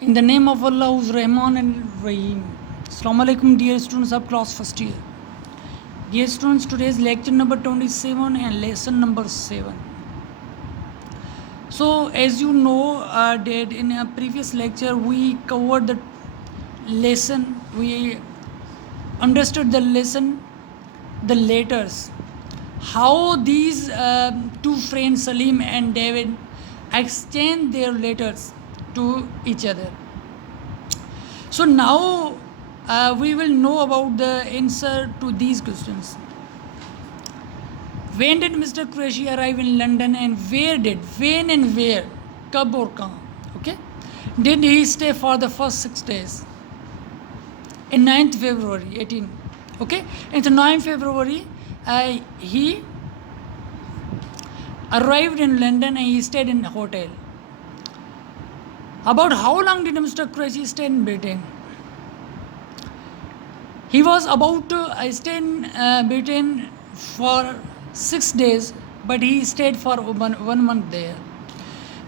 In the name of Allah, who's Rahman and Rahim. Assalamu alaikum, dear students of class first year. Dear students, today's lecture number 27 and lesson number 7. So, as you know, that in a previous lecture we covered the lesson, we understood the lesson, the letters, how these two friends Salim and David exchange their letters to each other. So now we will know about the answer to these questions. When did Mr. Qureshi arrive in London and when and where, कब और कहाँ, okay? Did he stay for the first 6 days? In 9th February 18, okay? In the 9th February, he arrived in London and he stayed in a hotel. About how long did Mr. Qureshi stay in Britain? He was about to stay in Britain for 6 days, but he stayed for one month there.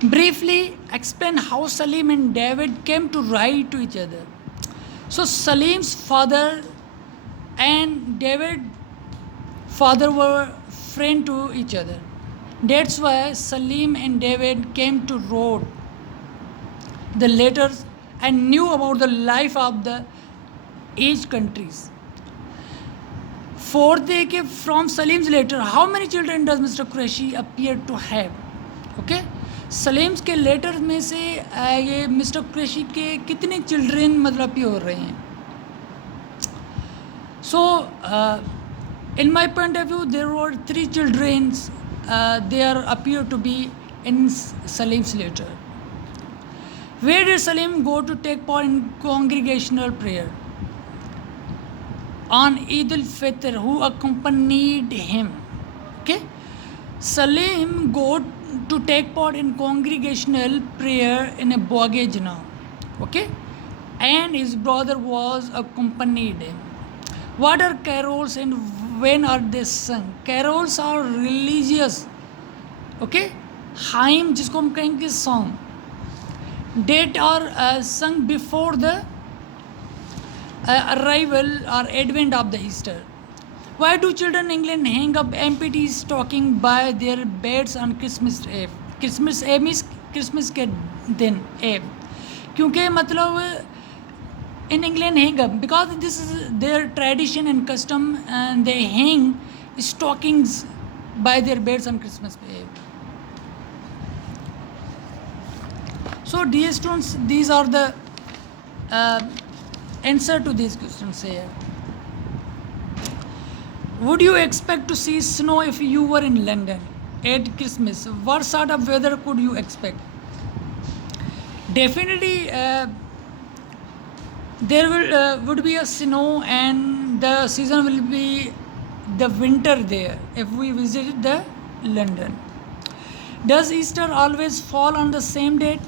Briefly explain how Salim and David came to write to each other. So Salim's father and David's father were friends to each other. That's why Salim and David came to write the letters and knew about the life of the each countries. Fourth day, from Salim's letter, how many children does Mr. Qureshi appear to have? Okay, Salim's के letter में से ये mister Qureshi के कितने children मतलब appear हो रहे हैं. सो in my point of view there were 3 children there appear to be in Salim's letter. Where did Salim go to take part in congregational prayer? On Eid al-Fitr, who accompanied him? Okay, Salim go to take part in congregational prayer in a Bogajna, okay, and his brother was accompanied him. What are carols and when are they sung? Carols are religious, okay, hymn जिसको हम कहेंगे song, that are sung before the arrival or advent of the Easter. Why do children in England hang up empty stocking by their beds on Christmas Eve? Christmas Eve means Christmas के दिन Eve. क्योंकि मतलब in England hang up because this is their tradition and custom and they hang stockings by their beds on Christmas Eve. So dear students, these are the answer to these questions here. Would you expect to see snow if you were in London at Christmas? What sort of weather could you expect? Definitely there would be a snow and the season will be the winter there if we visited the London. Does Easter always fall on the same date?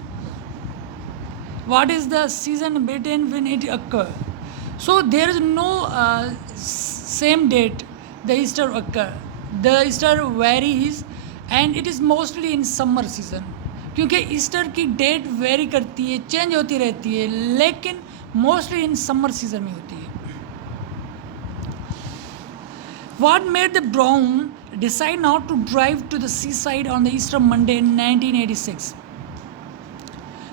What is the season in Britain when it occurs? So there is no same date the Easter occur. The Easter varies and it is mostly in summer season. क्योंकि Easter की date very करती है, change होती रहती है, लेकिन mostly in summer season में होती है. What made the Brown decide not to drive to the seaside on the Easter Monday in 1986?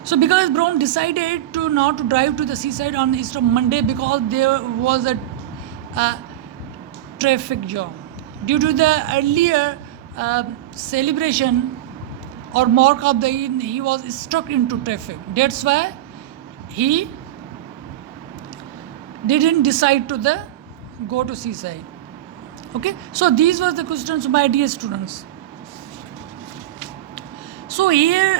So because Brown decided to not to drive to the seaside on Easter Monday because there was a traffic jam. Due to the earlier celebration or mark of the Eid, he was stuck into traffic. That's why he didn't decide to go to seaside. Okay, so these were the questions, my dear students. So here,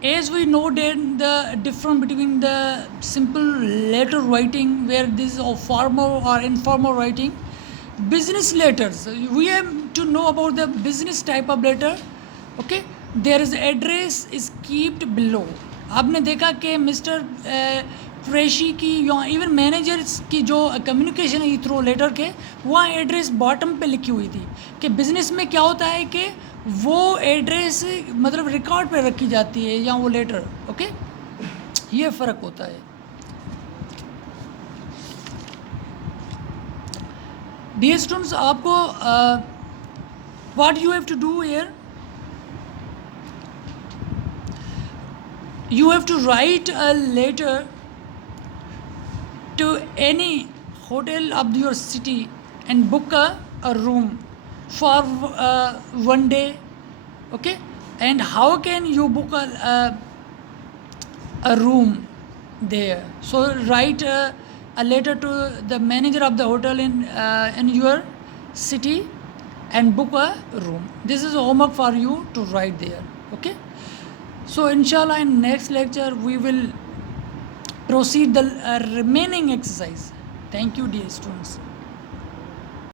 as we know that the difference between the simple letter writing, where this is of formal or informal writing, business letters, we have to know about the business type of letter. Okay, there is address is kept below. आपने देखा कि mister Qureshi की या even managers की जो communication है through letter के, वहाँ एड्रेस बॉटम पे लिखी हुई थी कि बिज़नेस में क्या होता है कि वो एड्रेस मतलब रिकॉर्ड पे रखी जाती है या वो लेटर. ओके, ये फ़र्क होता है. Dear students, आपको what you have to do here, you have to write a letter to any hotel of your city and book a room for 1 day. Okay, and how can you book a room there? So write a letter to the manager of the hotel in your city and book a room. This is homework for you to write there. Okay, so inshallah in next lecture we will proceed the remaining exercise. Thank you, dear students.